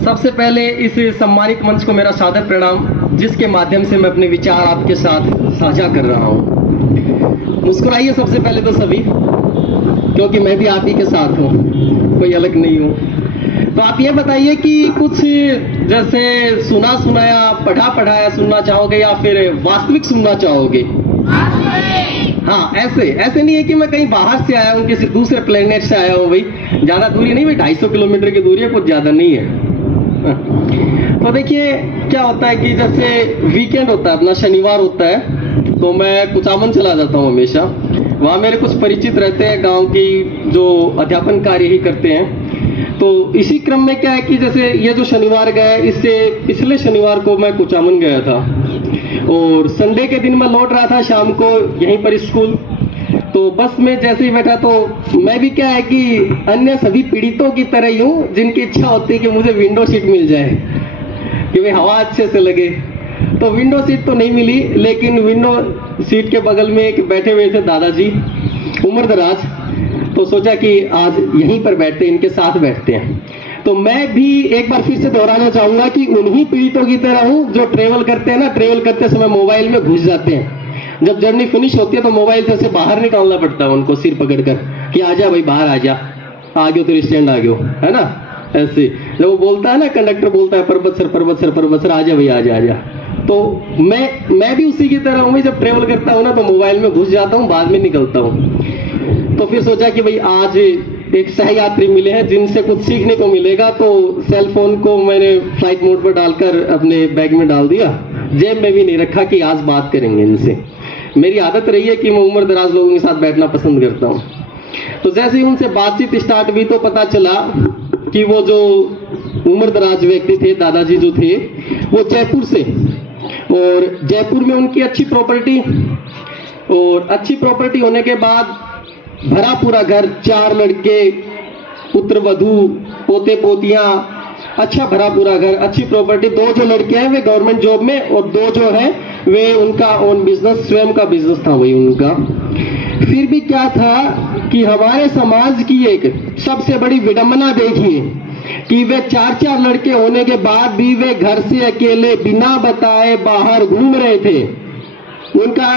सबसे पहले इस सम्मानित मंच को मेरा सादर प्रणाम, जिसके माध्यम से मैं अपने विचार आपके साथ साझा कर रहा हूँ। मुस्कुराइए सबसे पहले तो सभी, क्योंकि मैं भी आप ही के साथ हूँ, कोई अलग नहीं हूँ। तो आप ये बताइए कि कुछ जैसे सुना सुनाया, पढ़ा पढ़ाया सुनना चाहोगे या फिर वास्तविक सुनना चाहोगे? हाँ, ऐसे नहीं है कि मैं कहीं बाहर से आया हूँ, किसी दूसरे प्लेनेट से आया हूँ। भाई ज्यादा दूरी नहीं, भाई 250 किलोमीटर की दूरी है, कुछ ज्यादा नहीं है। तो देखिए क्या होता है कि जैसे वीकेंड होता है, अपना शनिवार होता है, तो मैं कुचामन चला जाता हूँ हमेशा। वहाँ मेरे कुछ परिचित रहते हैं गांव की, जो अध्यापन कार्य ही करते हैं। तो इसी क्रम में क्या है कि जैसे ये जो शनिवार गया, इससे पिछले शनिवार को मैं कुचामन गया था और संडे के दिन मैं लौट रहा था शाम को यहीं पर स्कूल। तो बस में जैसे ही बैठा तो मैं भी क्या है कि अन्य सभी पीड़ितों की तरह ही हूँ, जिनकी इच्छा होती है कि मुझे विंडो सीट मिल जाए कि भाई हवा अच्छे से लगे। तो विंडो सीट तो नहीं मिली, लेकिन विंडो सीट के बगल में एक बैठे हुए थे दादाजी उम्र दराज। तो सोचा कि आज यहीं पर बैठते हैं, इनके साथ बैठते हैं। तो मैं भी एक बार फिर से दोहराना चाहूंगा कि उन्हीं पीड़ितों की तरह हूँ जो ट्रेवल करते हैं ना, ट्रेवल करते समय मोबाइल में घुस जाते हैं। जब जर्नी फिनिश होती है तो मोबाइल से बाहर निकालना पड़ता है उनको, सिर पकड़कर कि आजा भाई बाहर आजा, आ गयो तो स्टैंड आ गयो, है ना। ऐसे जब वो बोलता है ना, कंडक्टर बोलता है पर्वत सर आजा भाई आजा आजा, तो मैं भी उसी की तरह हूँ। जब ट्रेवल करता हूँ ना तो मोबाइल में घुस जाता हूँ, बाद में निकलता हूँ। तो फिर सोचा कि भाई आज एक सहयात्री मिले हैं जिनसे कुछ सीखने को मिलेगा, तो सेल फोन को मैंने फ्लाइट मोड पर डालकर अपने बैग में डाल दिया, जेब में भी नहीं रखा कि आज बात करेंगे इनसे। मेरी आदत रही है कि मैं उम्र दराज लोगों के साथ बैठना पसंद करता हूँ। तो जैसे ही उनसे बातचीत स्टार्ट हुई तो पता चला कि वो जो उम्र दराज व्यक्ति थे, दादाजी जो थे, वो जयपुर से, और जयपुर में उनकी अच्छी प्रॉपर्टी, और अच्छी प्रॉपर्टी होने के बाद भरा पूरा घर, 4 लड़के, पुत्र वधू, पोते पोतियां, अच्छा भरा पूरा घर, अच्छी प्रॉपर्टी। 2 जो लड़के हैं वे गवर्नमेंट जॉब में, और 2 जो है वे उनका ओन बिजनेस, स्वयं का बिजनेस था वही उनका। फिर भी क्या था कि हमारे समाज की एक सबसे बड़ी विडंबना देखिए कि वे 4 लड़के होने के बाद भी वे घर से अकेले बिना बताए बाहर घूम रहे थे। उनका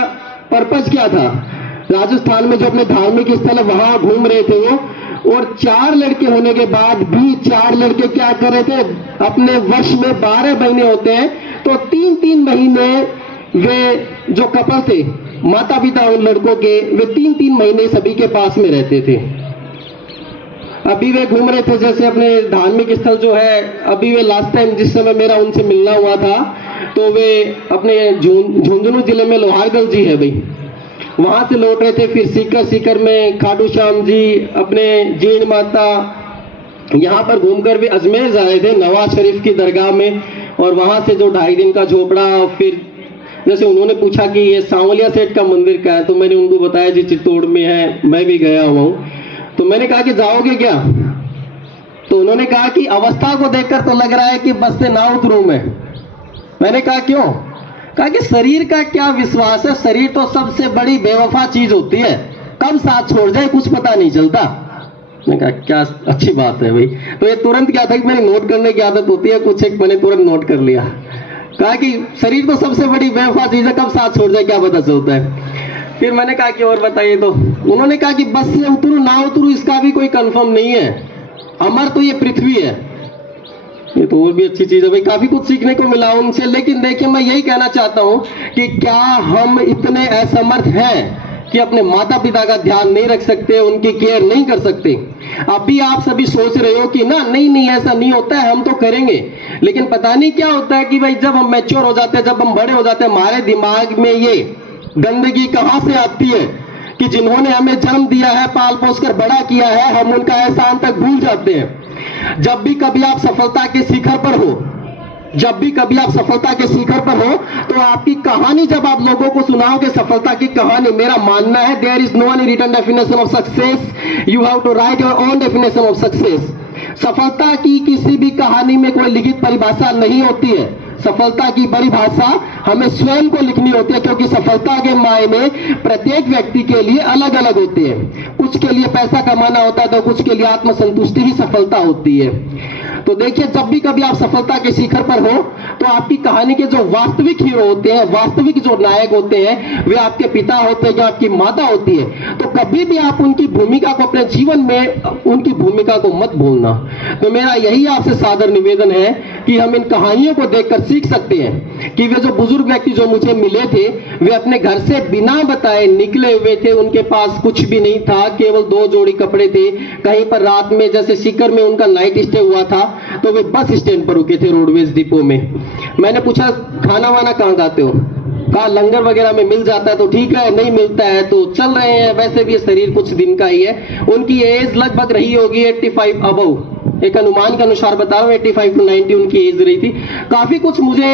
पर्पस क्या था? राजस्थान में जो अपने धार्मिक स्थल है वहां घूम रहे थे वो। और 4 लड़के होने के बाद भी 4 लड़के क्या कर रहे थे? अपने वर्ष में 12 महीने होते हैं, तो 3-3 महीने वे जो कपल थे, माता पिता उन लड़कों के, वे 3-3 महीने सभी के पास में रहते थे। अभी वे घूम रहे थे जैसे अपने धार्मिक स्थल जो है, अभी वे लास्ट टाइम जिस समय मेरा उनसे मिलना हुआ था, तो वे अपने झुंझुनू जिले में लोहारगढ़ जी है भाई, वहां से लौट रहे थे। फिर सीकर में खाटू श्याम जी, अपने जीण माता, यहाँ पर घूमकर वे अजमेर जा रहे थे नवाज शरीफ की दरगाह में, और वहां से जो 2.5 दिन का झोपड़ा। फिर जैसे उन्होंने पूछा कि ये सांवलिया सेठ का मंदिर क्या है, तो मैंने उनको बताया जी चित्तौड़ में है, मैं भी गया हुआ हूँ। तो मैंने कहा कि जाओगे क्या? तो उन्होंने कहा कि अवस्था को देखकर तो लग रहा है कि बस से ना उतरूं मैं। मैंने कहा क्यों? कहा कि शरीर का क्या विश्वास है, शरीर तो सबसे बड़ी बेवफा चीज होती है, कब साथ छोड़ जाए कुछ पता नहीं चलता। मैंने कहा क्या अच्छी बात है भाई। तो ये तुरंत क्या था कि मैंने नोट करने की आदत होती है, कुछ एक मैंने तुरंत नोट कर लिया। कहा कि शरीर तो सबसे बड़ी बेवफा चीज है, कब साथ छोड़ जाए क्या पता चलता है। फिर मैंने कहा कि और बताइए। तो उन्होंने कहा कि बस से उतरू ना उतरू इसका भी कोई कंफर्म नहीं है, अमर तो ये पृथ्वी है। ये तो और भी अच्छी चीज है भाई, काफी कुछ सीखने को मिला उनसे। लेकिन देखिए मैं यही कहना चाहता हूं कि क्या हम इतने असमर्थ हैं कि अपने माता पिता का ध्यान नहीं रख सकते, उनकी केयर नहीं कर सकते? अभी आप सभी सोच रहे हो कि ना नहीं ऐसा नहीं होता है, हम तो करेंगे। लेकिन पता नहीं क्या होता है कि भाई जब हम मैच्योर हो जाते हैं, जब हम बड़े हो जाते हैं, हमारे दिमाग में ये गंदगी कहां से आती है कि जिन्होंने हमें जन्म दिया है, पाल पोस कर बड़ा किया है, हम उनका एहसान तक भूल जाते हैं। जब भी कभी आप सफलता के शिखर पर हो, जब भी कभी आप सफलता के शिखर पर हो, तो आपकी कहानी जब आप लोगों को सुनाओगे, सफलता की कहानी, मेरा मानना है there is no any written definition of success, you have to write your own definition of success. सफलता की किसी भी कहानी में कोई लिखित परिभाषा नहीं होती है, सफलता की परिभाषा हमें स्वयं को लिखनी होती है, क्योंकि सफलता के मायने प्रत्येक व्यक्ति के लिए अलग अलग होते हैं। कुछ के लिए पैसा कमाना होता है, तो कुछ के लिए आत्मसंतुष्टि ही सफलता होती है। तो देखिए, जब भी कभी आप सफलता के शिखर पर हो तो आपकी कहानी के जो वास्तविक हीरो होते हैं, वास्तविक जो नायक होते हैं, वे आपके पिता होते हैं या आपकी माता होती है। तो कभी भी आप उनकी भूमिका को अपने जीवन में, उनकी भूमिका को मत भूलना। तो मेरा यही आपसे सादर निवेदन है कि हम इन कहानियों को देखकर सीख सकते हैं कि वे जो बुजुर्ग व्यक्ति जो मुझे मिले थे, वे अपने घर से बिना बताए निकले हुए थे। उनके पास कुछ भी नहीं था, केवल 2 जोड़ी कपड़े थे। कहीं पर रात में, जैसे सीकर में उनका नाइट स्टे हुआ था, तो वे बस स्टैंड पर रुके थे, रोडवेज डिपो में। मैंने पूछा, खाना वाना कहाँ खाते हो? कहा लंगर वगैरह में मिल जाता है तो ठीक है, नहीं मिलता है तो चल रहे हैं। वैसे भी ये शरीर कुछ दिन का ही है। उनकी एज लगभग रही होगी 85 अबव, एक अनुमान के अनुसार बता रहा हूँ, 85 to 90 उनकी एज रही थी। काफी कुछ मुझे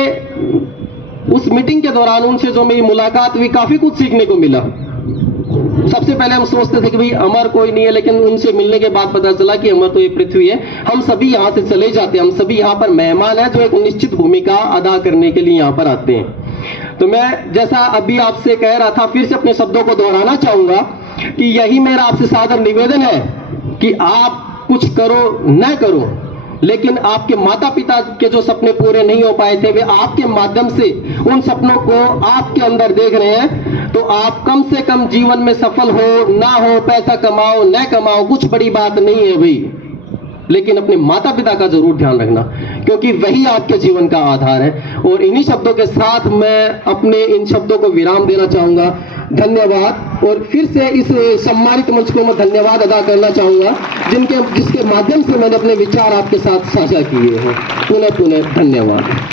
उस मीटिंग के दौरान उनसे जो मेरी मुलाकात हुई, काफी कुछ सीखने को मिला। सबसे पहले हम सोचते थे कि भाई अमर कोई नहीं है, लेकिन उनसे मिलने के बाद पता चला कि अमर तो ये पृथ्वी है। हम सभी यहाँ से चले जाते हैं, हम सभी यहाँ पर मेहमान हैं जो एक निश्चित भूमिका अदा करने के लिए यहाँ पर आते हैं। तो मैं जैसा अभी आपसे कह रहा था, फिर से अपने शब्दों को दोहराना चाहूंगा कि यही मेरा आपसे सादर निवेदन है कि आप कुछ करो न करो, लेकिन आपके माता पिता के जो सपने पूरे नहीं हो पाए थे, वे आपके माध्यम से उन सपनों को आपके अंदर देख रहे हैं। तो आप कम से कम जीवन में सफल हो ना हो, पैसा कमाओ न कमाओ, कुछ बड़ी बात नहीं है भाई, लेकिन अपने माता पिता का जरूर ध्यान रखना, क्योंकि वही आपके जीवन का आधार है। और इन्हीं शब्दों के साथ मैं अपने इन शब्दों को विराम देना चाहूंगा। धन्यवाद। और फिर से इस सम्मानित मंच को मैं धन्यवाद अदा करना चाहूंगा जिसके माध्यम से मैंने अपने विचार आपके साथ साझा किए हैं। पुनः पुनः धन्यवाद।